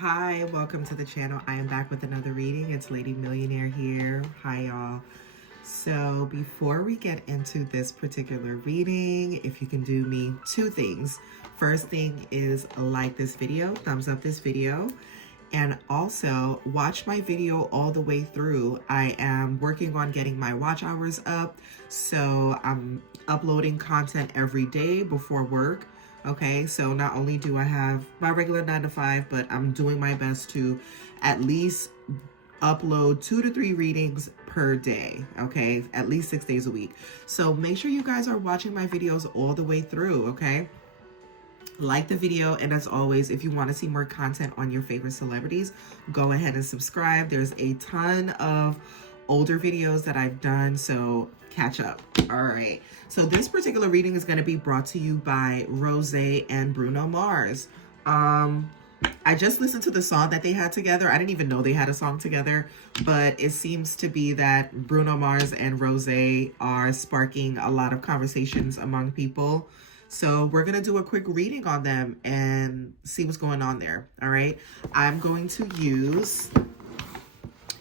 Hi, welcome to the channel. I am back with another reading. It's Lady Millionaire here. Hi, y'all. So before we get into this particular reading, if you can do me two things. First thing is like this video, thumbs up this video, and also watch my video all the way through. I am working on getting my watch hours up, so I'm uploading content every day before work. Okay, so not only do I have my regular 9 to 5, but I'm doing my best to at least upload 2 to 3 readings per day, okay? At least 6 days a week. So make sure you guys are watching my videos all the way through, okay? Like the video, and as always, if you want to see more content on your favorite celebrities, go ahead and subscribe. There's a ton of older videos that I've done, so catch up. All right, so this particular reading is going to be brought to you by Rose and Bruno Mars. I just listened to the song that they had together. I didn't even know they had a song together, but it seems to be that Bruno Mars and Rose are sparking a lot of conversations among people. So we're going to do a quick reading on them and see what's going on there. All right, I'm going to use...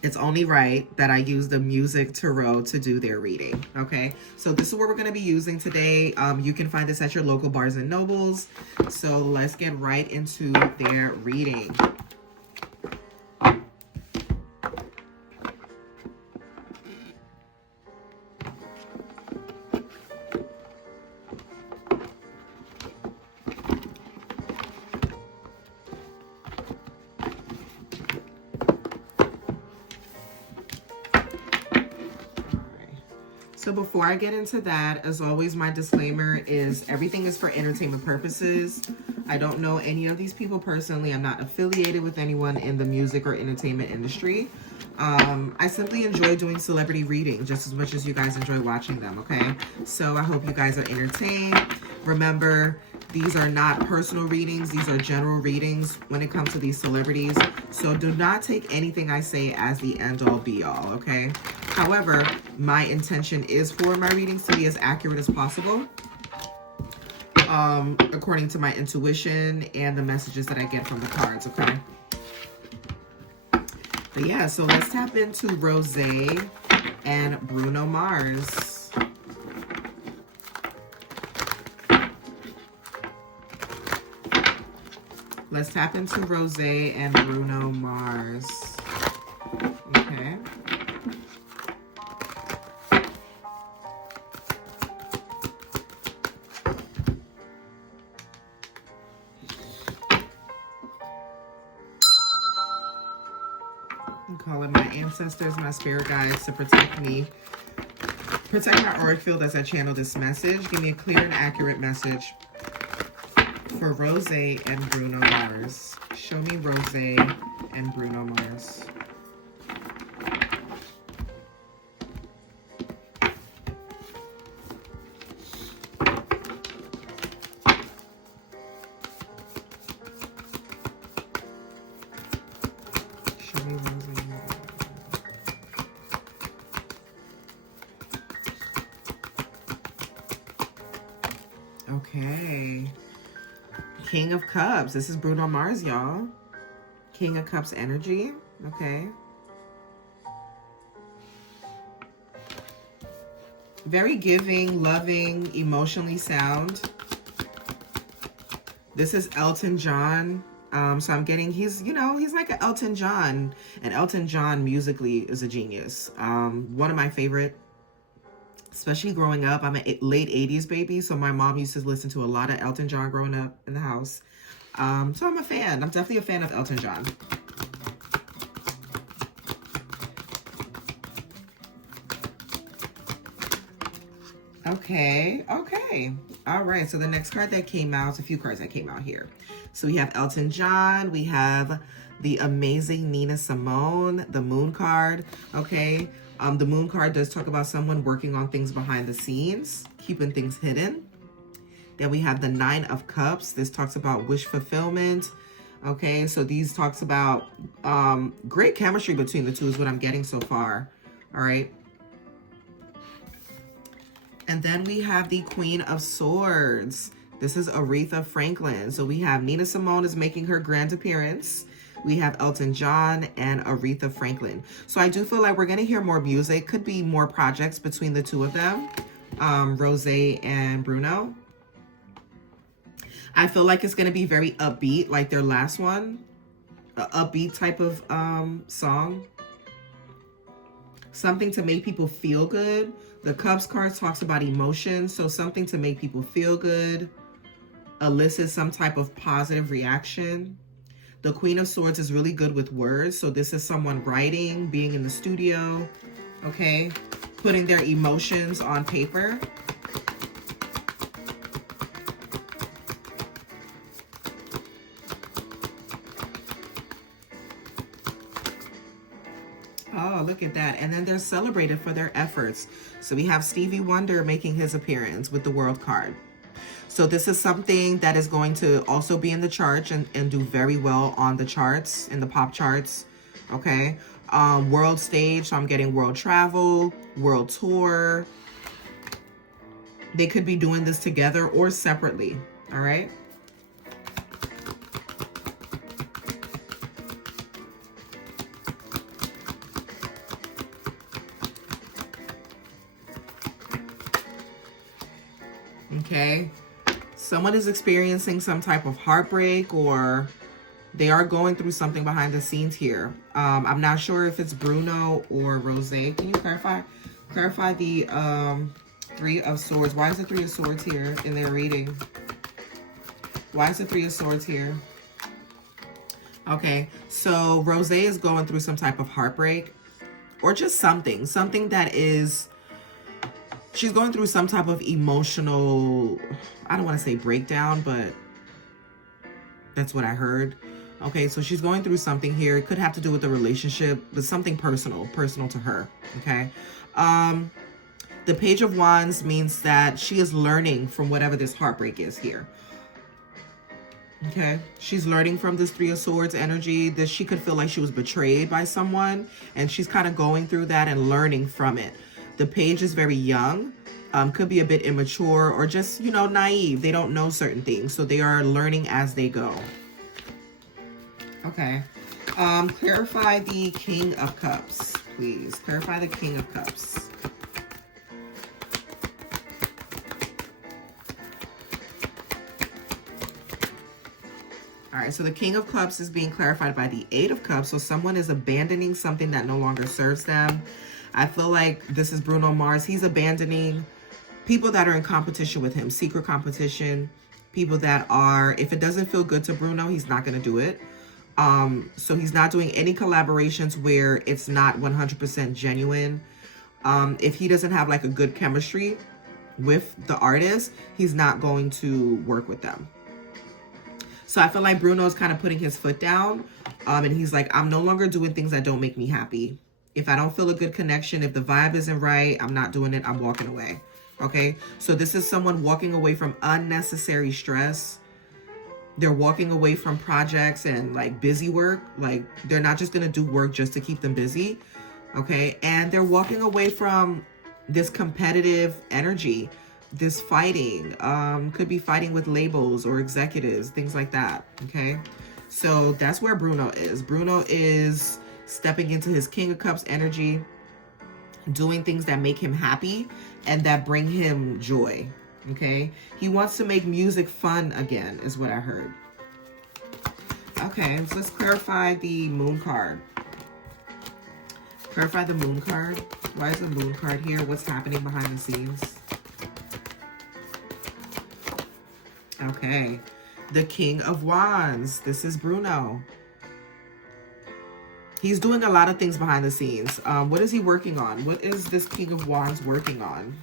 It's only right that I use the Music Tarot to do their reading, okay? So this is what we're going to be using today. You can find this at your local Barnes and Nobles. So let's get right into their reading. So before I get into that, as always, my disclaimer is everything is for entertainment purposes. I don't know any of these people personally. I'm not affiliated with anyone in the music or entertainment industry. I simply enjoy doing celebrity reading just as much as you guys enjoy watching them, okay? So I hope you guys are entertained. Remember, these are not personal readings. These are general readings when it comes to these celebrities. So do not take anything I say as the end-all be-all, okay? However, my intention is for my readings to be as accurate as possible, according to my intuition and the messages that I get from the cards, okay? But yeah, so let's tap into Rose and Bruno Mars. Let's tap into Rose and Bruno Mars. Okay. I'm calling my ancestors, my spirit guides to protect me. Protect my auric field as I channel this message. Give me a clear and accurate message for Rose and Bruno Mars. Show me Rose and Bruno Mars. Show me Rose. Okay. King of Cups. This is Bruno Mars, y'all. King of Cups energy. Okay. Very giving, loving, emotionally sound. This is Elton John. So I'm getting, he's like an Elton John. And Elton John musically is a genius. One of my favorite, especially growing up. I'm a late 80s baby, so my mom used to listen to a lot of Elton John growing up in the house. So I'm a fan. I'm definitely a fan of Elton John. Okay. All right, so the next card that came out, a few cards that came out here. So we have Elton John, we have the amazing Nina Simone, the Moon card, okay? The Moon card does talk about someone working on things behind the scenes, keeping things hidden. Then we have the Nine of Cups. This talks about wish fulfillment. Okay, so these talks about great chemistry between the two is what I'm getting so far. All right. And then we have the Queen of Swords. This is Aretha Franklin. So we have Nina Simone is making her grand appearance. We have Elton John and Aretha Franklin. So I do feel like we're going to hear more music. Could be more projects between the two of them, Rose and Bruno. I feel like it's going to be very upbeat, like their last one. A upbeat type of song. Something to make people feel good. The Cups card talks about emotion, so something to make people feel good, elicit some type of positive reaction. The Queen of Swords is really good with words, so this is someone writing, being in the studio, okay, putting their emotions on paper. Oh, look at that. And then they're celebrated for their efforts. So we have Stevie Wonder making his appearance with the World card. So this is something that is going to also be in the charts and do very well on the charts, in the pop charts. Okay. World stage. So I'm getting world travel, world tour. They could be doing this together or separately. All right. Okay, someone is experiencing some type of heartbreak, or they are going through something behind the scenes here. I'm not sure if it's Bruno or Rose. Can you clarify the Three of Swords? Why is the Three of Swords here in their reading? Why is the Three of Swords here? Okay, so Rose is going through some type of heartbreak, or just something that is... She's going through some type of emotional, I don't want to say breakdown, but that's what I heard. Okay, so she's going through something here. It could have to do with a relationship, but something personal to her. Okay. The Page of Wands means that she is learning from whatever this heartbreak is here. Okay, she's learning from this Three of Swords energy that she could feel like she was betrayed by someone, and she's kind of going through that and learning from it. The Page is very young, could be a bit immature or just, you know, naive. They don't know certain things, so they are learning as they go. Okay. Clarify the King of Cups, please. Clarify the King of Cups. All right, so the King of Cups is being clarified by the Eight of Cups. So someone is abandoning something that no longer serves them. I feel like this is Bruno Mars. He's abandoning people that are in competition with him, secret competition, people that are, if it doesn't feel good to Bruno, he's not going to do it. So he's not doing any collaborations where it's not 100% genuine. If he doesn't have like a good chemistry with the artist, he's not going to work with them. So I feel like Bruno's kind of putting his foot down, and he's like, I'm no longer doing things that don't make me happy. If I don't feel a good connection, if the vibe isn't right, I'm not doing it. I'm walking away. Okay. So this is someone walking away from unnecessary stress. They're walking away from projects and like busy work. Like they're not just going to do work just to keep them busy. Okay. And they're walking away from this competitive energy, this fighting, could be fighting with labels or executives, things like that. Okay. So that's where Bruno is. Bruno is stepping into his King of Cups energy, doing things that make him happy and that bring him joy. Okay. He wants to make music fun again, is what I heard. Okay. So let's clarify the Moon card. Clarify the Moon card. Why is the Moon card here? What's happening behind the scenes? Okay. The King of Wands. This is Bruno. He's doing a lot of things behind the scenes. What is he working on? What is this King of Wands working on?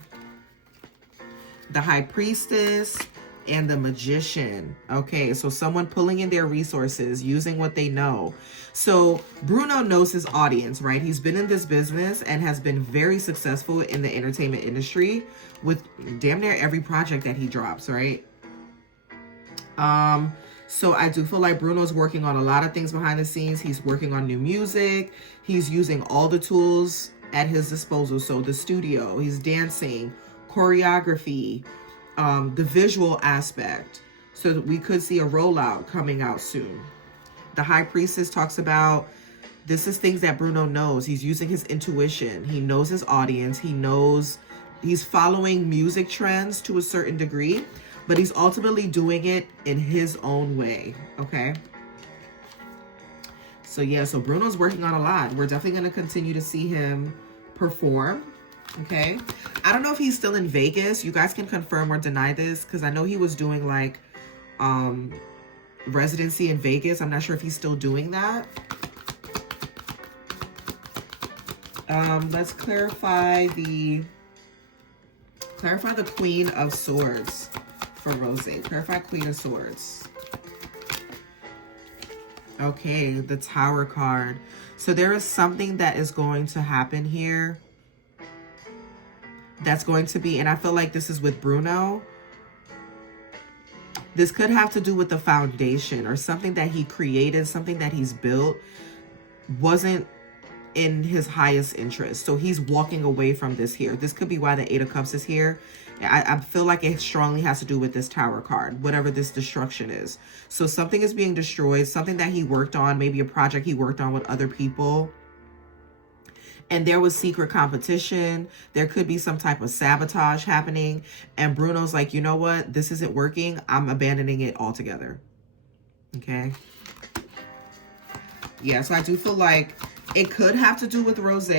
The High Priestess and the Magician. Okay, so someone pulling in their resources, using what they know. So Bruno knows his audience, right? He's been in this business and has been very successful in the entertainment industry with damn near every project that he drops, right? So I do feel like Bruno's working on a lot of things behind the scenes. He's working on new music. He's using all the tools at his disposal. So the studio, he's dancing, choreography, the visual aspect. So we could see a rollout coming out soon. The High Priestess talks about, this is things that Bruno knows. He's using his intuition. He knows his audience. He knows he's following music trends to a certain degree, but he's ultimately doing it in his own way, okay? So yeah, so Bruno's working on a lot. We're definitely going to continue to see him perform, okay? I don't know if he's still in Vegas. You guys can confirm or deny this, because I know he was doing like residency in Vegas. I'm not sure if he's still doing that. Let's clarify the Queen of Swords for Rose. Clarify Queen of Swords. Okay, the Tower card. So there is something that is going to happen here. That's going to be, and I feel like this is with Bruno. This could have to do with the foundation or something that he created, something that he's built wasn't in his highest interest. So he's walking away from this here. This could be why the Eight of Cups is here. I feel like it strongly has to do with this Tower card, whatever this destruction is. So something is being destroyed, something that he worked on, maybe a project he worked on with other people. And there was secret competition. There could be some type of sabotage happening. And Bruno's like, you know what? This isn't working. I'm abandoning it altogether. Okay. Yeah, so I do feel like it could have to do with Rose.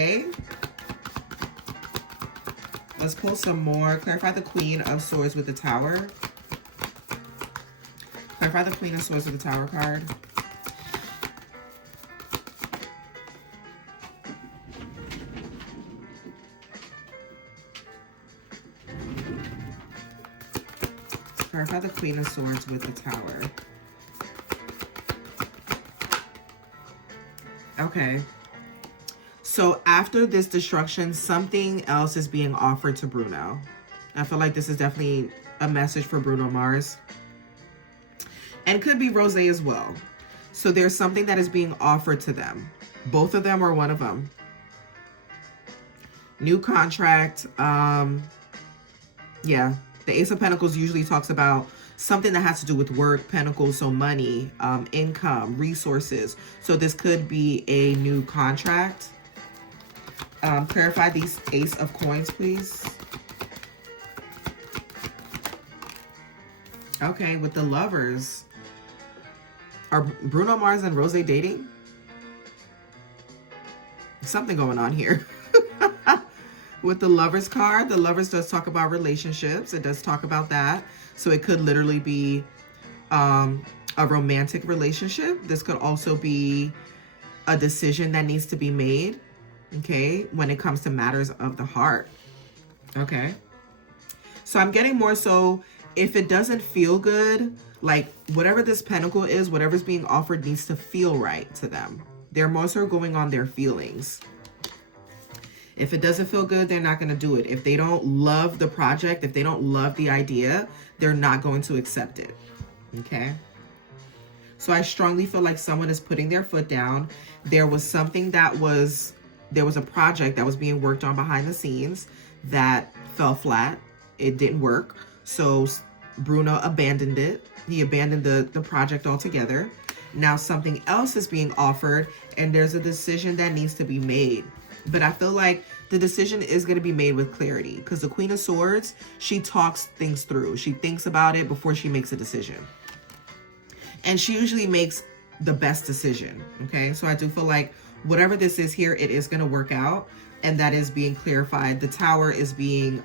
Let's pull some more. Clarify the Queen of Swords with the Tower. Clarify the Queen of Swords with the Tower card. Clarify the Queen of Swords with the Tower. Okay. So after this destruction, something else is being offered to Bruno. I feel like this is definitely a message for Bruno Mars. And could be Rose as well. So there's something that is being offered to them. Both of them or one of them. New contract. Yeah. The Ace of Pentacles usually talks about something that has to do with work, pentacles, so money, income, resources. So this could be a new contract. Clarify these Ace of Coins, please. Okay, with the Lovers. Are Bruno Mars and Rose dating? Something going on here. With the Lovers card, the Lovers does talk about relationships. It does talk about that. So it could literally be a romantic relationship. This could also be a decision that needs to be made, okay, when it comes to matters of the heart. Okay. So I'm getting more so if it doesn't feel good, like whatever this pentacle is, whatever's being offered needs to feel right to them. They're more so going on their feelings. If it doesn't feel good, they're not going to do it. If they don't love the project, if they don't love the idea, they're not going to accept it. Okay? So I strongly feel like someone is putting their foot down. There was something that was, there was a project that was being worked on behind the scenes that fell flat. It didn't work. So Bruno abandoned it. He abandoned the project altogether. Now something else is being offered and there's a decision that needs to be made. But I feel like the decision is going to be made with clarity because the Queen of Swords, she talks things through. She thinks about it before she makes a decision. And she usually makes the best decision, okay? So I do feel like whatever this is here, it is going to work out. And that is being clarified. The Tower is being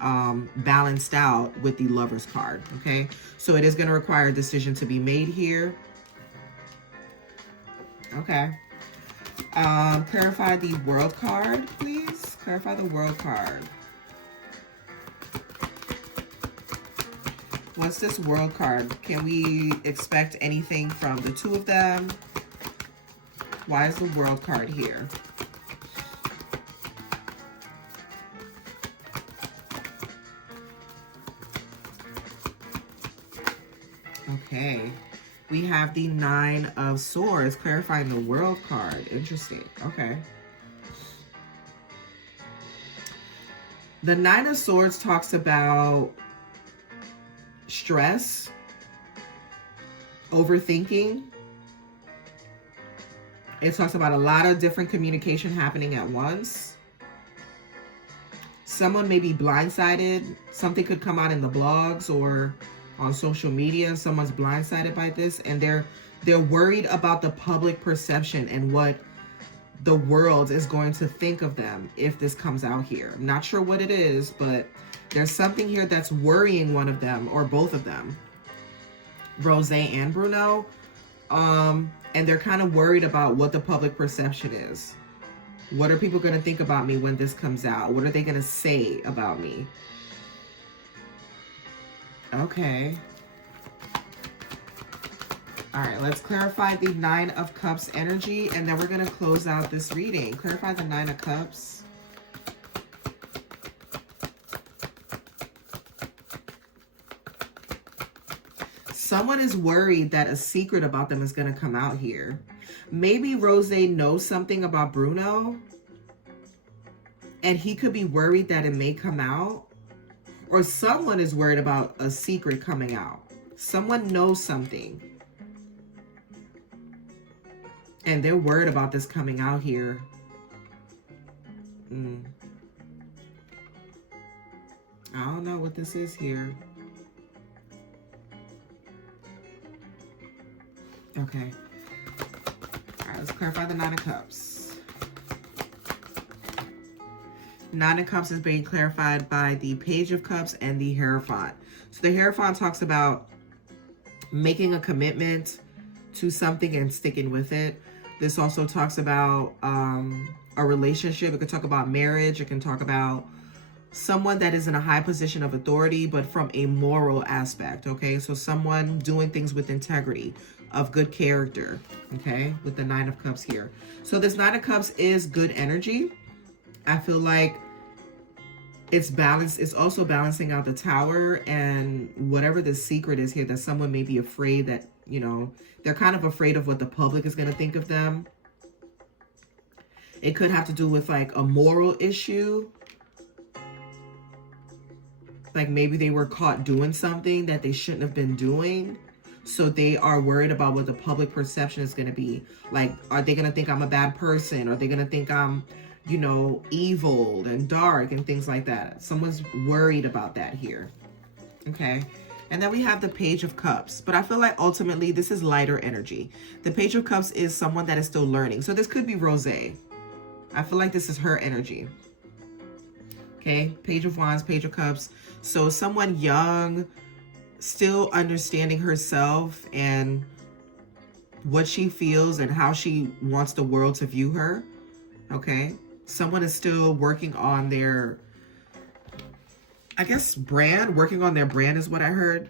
balanced out with the Lovers card, okay? So it is going to require a decision to be made here. Okay. Clarify the World card, please. Clarify the World card. What's this World card? Can we expect anything from the two of them? Why is the World card here? Okay. We have the Nine of Swords, clarifying the World card. Interesting. Okay. The Nine of Swords talks about stress, overthinking, It talks about a lot of different communication happening at once. Someone may be blindsided. Something could come out in the blogs or on social media. Someone's blindsided by this, and they're worried about the public perception and what the world is going to think of them if this comes out here. I'm not sure what it is, but there's something here that's worrying one of them or both of them, Rose and Bruno. And they're kind of worried about what the public perception is. What are people going to think about me when this comes out? What are they going to say about me? Okay. All right, let's clarify the Nine of Cups energy, and then we're going to close out this reading. Clarify the Nine of Cups. Someone is worried that a secret about them is going to come out here. Maybe Rose knows something about Bruno, and he could be worried that it may come out. Or someone is worried about a secret coming out. Someone knows something, and they're worried about this coming out here. I don't know what this is here. Okay. All right, let's clarify the Nine of Cups. Nine of Cups is being clarified by the Page of Cups and the Hierophant. So the Hierophant talks about making a commitment to something and sticking with it. This also talks about a relationship. It could talk about marriage. It can talk about someone that is in a high position of authority, but from a moral aspect, okay? So someone doing things with integrity, of good character, okay? With the Nine of Cups here. So this Nine of Cups is good energy. I feel like it's balanced. It's also balancing out the Tower and whatever the secret is here that someone may be afraid that, you know, they're kind of afraid of what the public is going to think of them. It could have to do with like a moral issue. Like maybe they were caught doing something that they shouldn't have been doing. So they are worried about what the public perception is going to be. Like, are they going to think I'm a bad person? Are they going to think I'm, you know, evil and dark and things like that? Someone's worried about that here. Okay. And then we have the Page of Cups. But I feel like ultimately this is lighter energy. The Page of Cups is someone that is still learning. So this could be Rose. I feel like this is her energy. Okay. Page of Wands, Page of Cups. So someone young, still understanding herself and what she feels and how she wants the world to view her. Okay. Someone is still working on their, I guess, brand. Working on their brand is what I heard.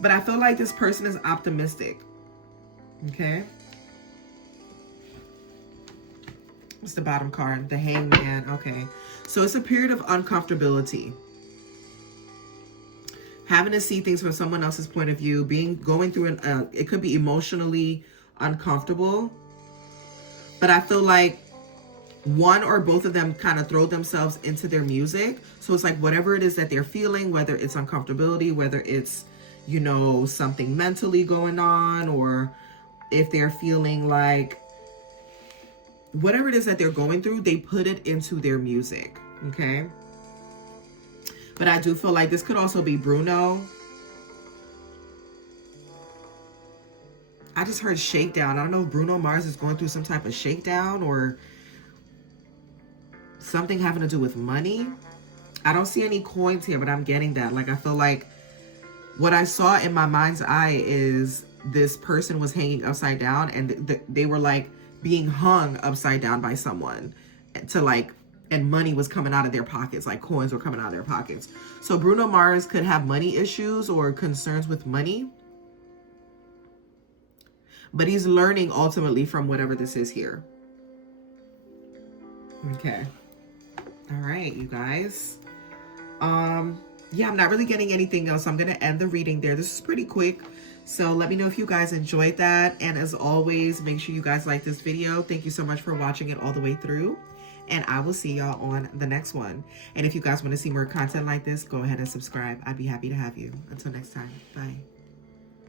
But I feel like this person is optimistic. Okay. What's the bottom card? The Hangman. Okay. So it's a period of uncomfortability. Having to see things from someone else's point of view. Going through it could be emotionally uncomfortable. But I feel like one or both of them kind of throw themselves into their music. So it's like whatever it is that they're feeling, whether it's uncomfortability, whether it's, you know, something mentally going on, or if they're feeling like whatever it is that they're going through, they put it into their music, okay? But I do feel like this could also be Bruno. I just heard shakedown. I don't know if Bruno Mars is going through some type of shakedown or something having to do with money. I don't see any coins here, but I'm getting that. Like, I feel like what I saw in my mind's eye is this person was hanging upside down, and they were like being hung upside down by someone to like, and money was coming out of their pockets, like coins were coming out of their pockets. So Bruno Mars could have money issues or concerns with money, but he's learning ultimately from whatever this is here. Okay. All right, you guys. Yeah, I'm not really getting anything else. I'm going to end the reading there. This is pretty quick. So let me know if you guys enjoyed that. And as always, make sure you guys like this video. Thank you so much for watching it all the way through. And I will see y'all on the next one. And if you guys want to see more content like this, go ahead and subscribe. I'd be happy to have you. Until next time. Bye.